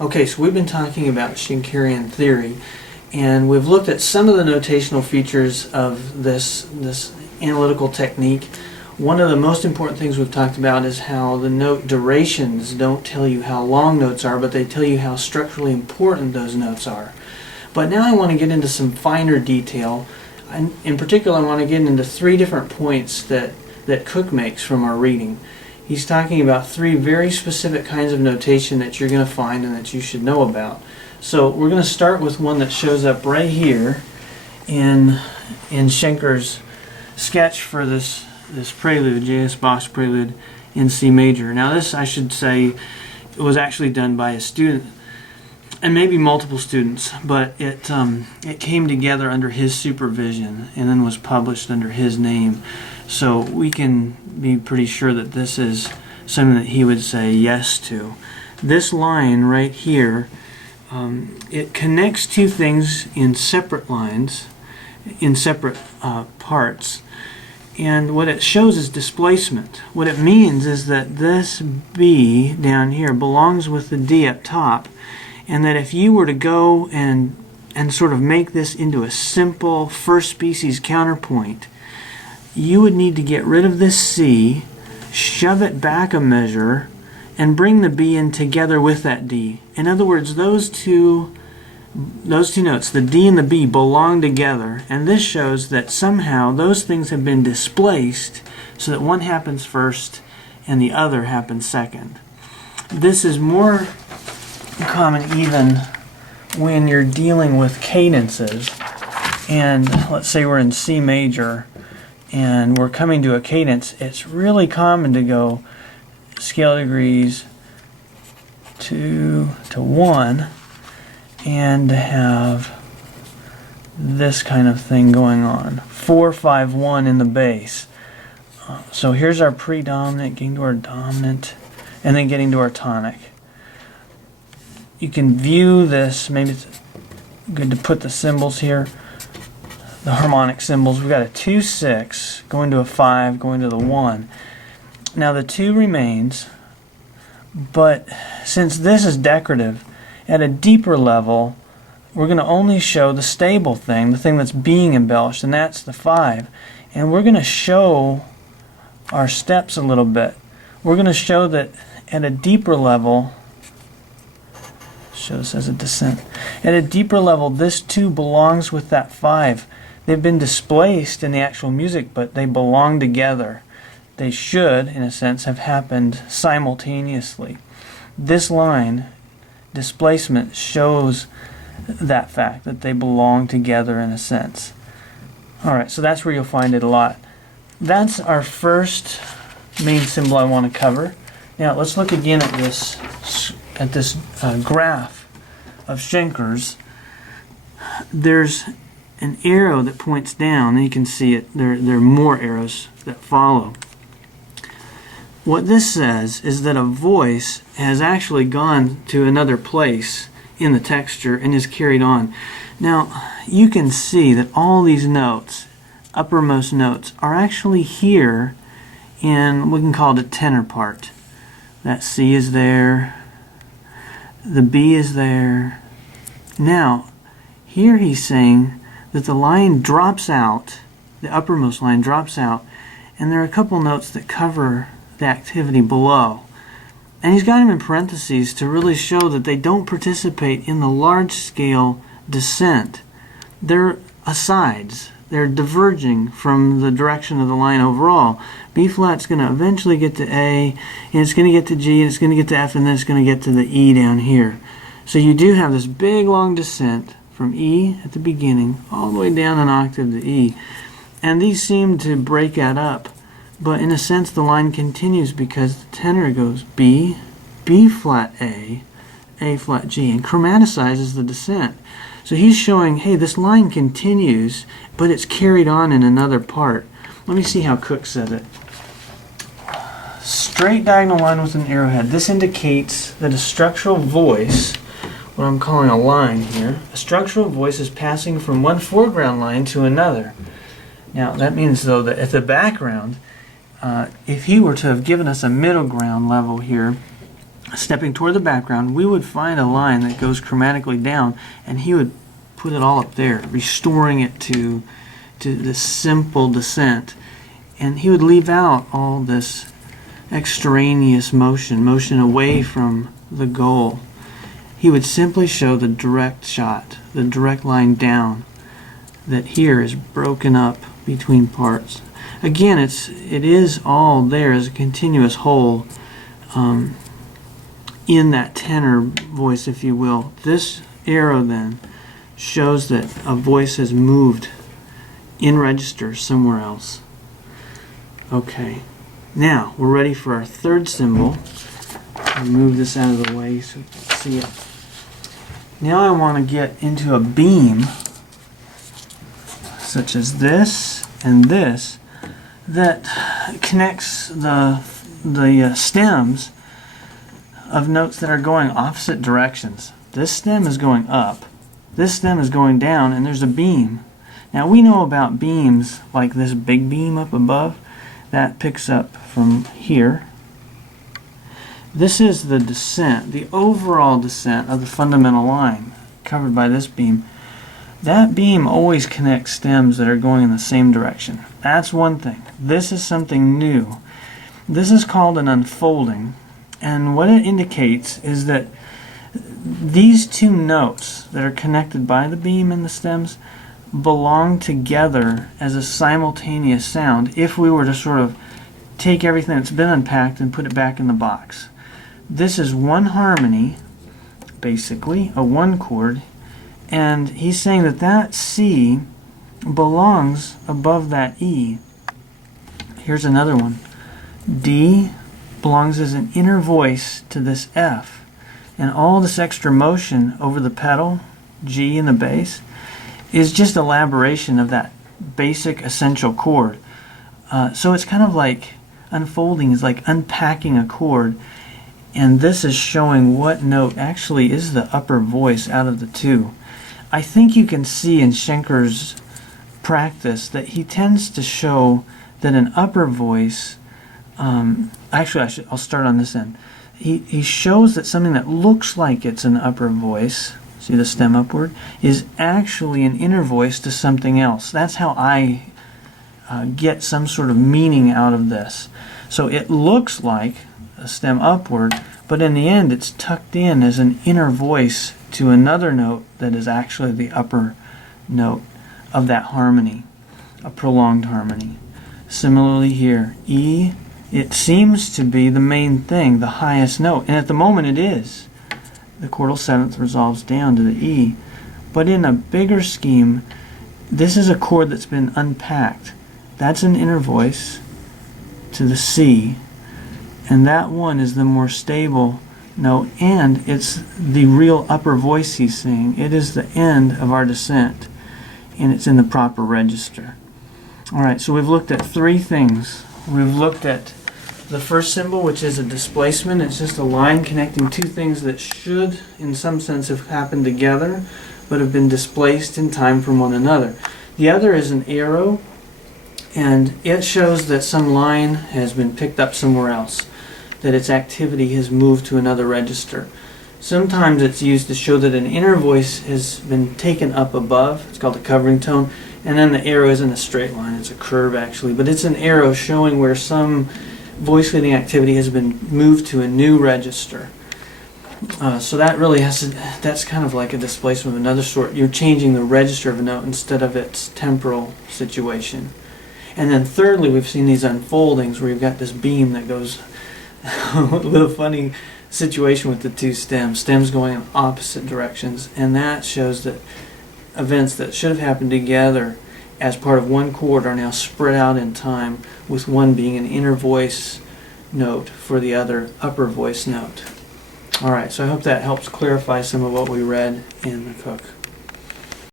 Okay, so we've been talking about Schenkerian theory, and we've looked at some of the notational features of this analytical technique. One of the most important things we've talked about is how the note durations don't tell you how long notes are, but they tell you how structurally important those notes are. But now I want to get into some finer detail. In particular, I want to get into 3 different points that Cook makes from our reading. He's talking about 3 very specific kinds of notation that you're going to find and that you should know about. So we're going to start with one that shows up right here in Schenker's sketch for this prelude, J.S. Bach's prelude in C major. Now this, I should say, was actually done by a student, and maybe multiple students, but it came together under his supervision and then was published under his name. So we can be pretty sure that this is something that he would say yes to. This line right here, it connects 2 things in separate lines, in separate parts. And what it shows is displacement. What it means is that this B down here belongs with the D up top, and that if you were to go and sort of make this into a simple first species counterpoint, you would need to get rid of this C, shove it back a measure, and bring the B in together with that D. In other words, those two notes, the D and the B, belong together, and this shows that somehow those things have been displaced so that one happens first and the other happens second. This is more common even when you're dealing with cadences, and let's say we're in C major and we're coming to a cadence. It's really common to go scale degrees 2 to 1 and have this kind of thing going on. 4, 5, 1 in the bass. So here's our predominant, getting to our dominant, and then getting to our tonic. You can view this, maybe it's good to put the symbols here, the harmonic symbols. We've got a 2, 6, going to a 5, going to the 1. Now the 2 remains, but since this is decorative, at a deeper level, we're going to only show the stable thing, the thing that's being embellished, and that's the 5. And we're going to show our steps a little bit. We're going to show that at a deeper level, show this as a descent, at a deeper level, this 2 belongs with that 5. They've been displaced in the actual music, but they belong together. They should, in a sense, have happened simultaneously. This line, displacement, shows that fact, that they belong together in a sense. Alright, so that's where you'll find it a lot. That's our first main symbol I want to cover. Now let's look again at this graph of Schenker's. There's an arrow that points down, and you can see it. There are more arrows that follow. What this says is that a voice has actually gone to another place in the texture and is carried on. Now, you can see that all these notes, uppermost notes, are actually here in, we can call it a tenor part. That C is there, the B is there. Now, here he's saying that the line drops out, the uppermost line drops out, and there are a couple notes that cover the activity below. And he's got them in parentheses to really show that they don't participate in the large-scale descent. They're asides. They're diverging from the direction of the line overall. B flat's going to eventually get to A, and it's going to get to G, and it's going to get to F, and then it's going to get to the E down here. So you do have this big, long descent from E at the beginning all the way down an octave to E. And these seem to break that up. But in a sense, the line continues because the tenor goes B, B flat A, A flat G, and chromaticizes the descent. So he's showing, hey, this line continues, but it's carried on in another part. Let me see how Cook said it. Straight diagonal line with an arrowhead. This indicates that a structural voice, what I'm calling a line here, a structural voice is passing from one foreground line to another. Now, that means, though, that at the background, if he were to have given us a middle ground level here, stepping toward the background, we would find a line that goes chromatically down, and he would put it all up there, restoring it to this simple descent. And he would leave out all this extraneous motion away from the goal. He would simply show the direct shot, the direct line down, that here is broken up between parts. Again, it is all there as a continuous whole in that tenor voice, if you will. This arrow then shows that a voice has moved in register somewhere else. Okay, now we're ready for our third symbol. I'll move this out of the way so you can see it. Now I want to get into a beam, such as this and this, that connects the stems of notes that are going opposite directions. This stem is going up, this stem is going down, and there's a beam. Now we know about beams like this big beam up above that picks up from here. This is the descent, the overall descent of the fundamental line covered by this beam. That beam always connects stems that are going in the same direction. That's one thing. This is something new. This is called an unfolding, and what it indicates is that these two notes that are connected by the beam and the stems belong together as a simultaneous sound if we were to sort of take everything that's been unpacked and put it back in the box. This is one harmony, basically, a one chord, and he's saying that that C belongs above that E. Here's another one. D belongs as an inner voice to this F, and all this extra motion over the pedal, G and the bass, is just elaboration of that basic essential chord. So it's kind of like unfolding is like unpacking a chord, and this is showing what note actually is the upper voice out of the two. I think you can see in Schenker's practice that he tends to show that an upper voice, I'll start on this end. He shows that something that looks like it's an upper voice, see the stem upward, is actually an inner voice to something else. That's how I get some sort of meaning out of this. So it looks like a stem upward, but in the end it's tucked in as an inner voice to another note that is actually the upper note of that harmony, a prolonged harmony. Similarly here, E, it seems to be the main thing, the highest note, and at the moment it is. The chordal seventh resolves down to the E, but in a bigger scheme, this is a chord that's been unpacked. That's an inner voice to the C, and that one is the more stable note, and it's the real upper voice he's singing. It is the end of our descent, and it's in the proper register. Alright, so we've looked at three things. We've looked at the first symbol, which is a displacement. It's just a line connecting two things that should, in some sense, have happened together, but have been displaced in time from one another. The other is an arrow, and it shows that some line has been picked up somewhere else, that its activity has moved to another register. Sometimes it's used to show that an inner voice has been taken up above. It's called a covering tone, and then the arrow isn't a straight line, it's a curve actually, but it's an arrow showing where some voice leading activity has been moved to a new register. So that really that's kind of like a displacement of another sort. You're changing the register of a note instead of its temporal situation. And then thirdly, we've seen these unfoldings where you've got this beam that goes with a funny situation with the two stems going in opposite directions, and that shows that events that should have happened together as part of one chord are now spread out in time, with one being an inner voice note for the other upper voice note. Alright, so I hope that helps clarify some of what we read in the Cook.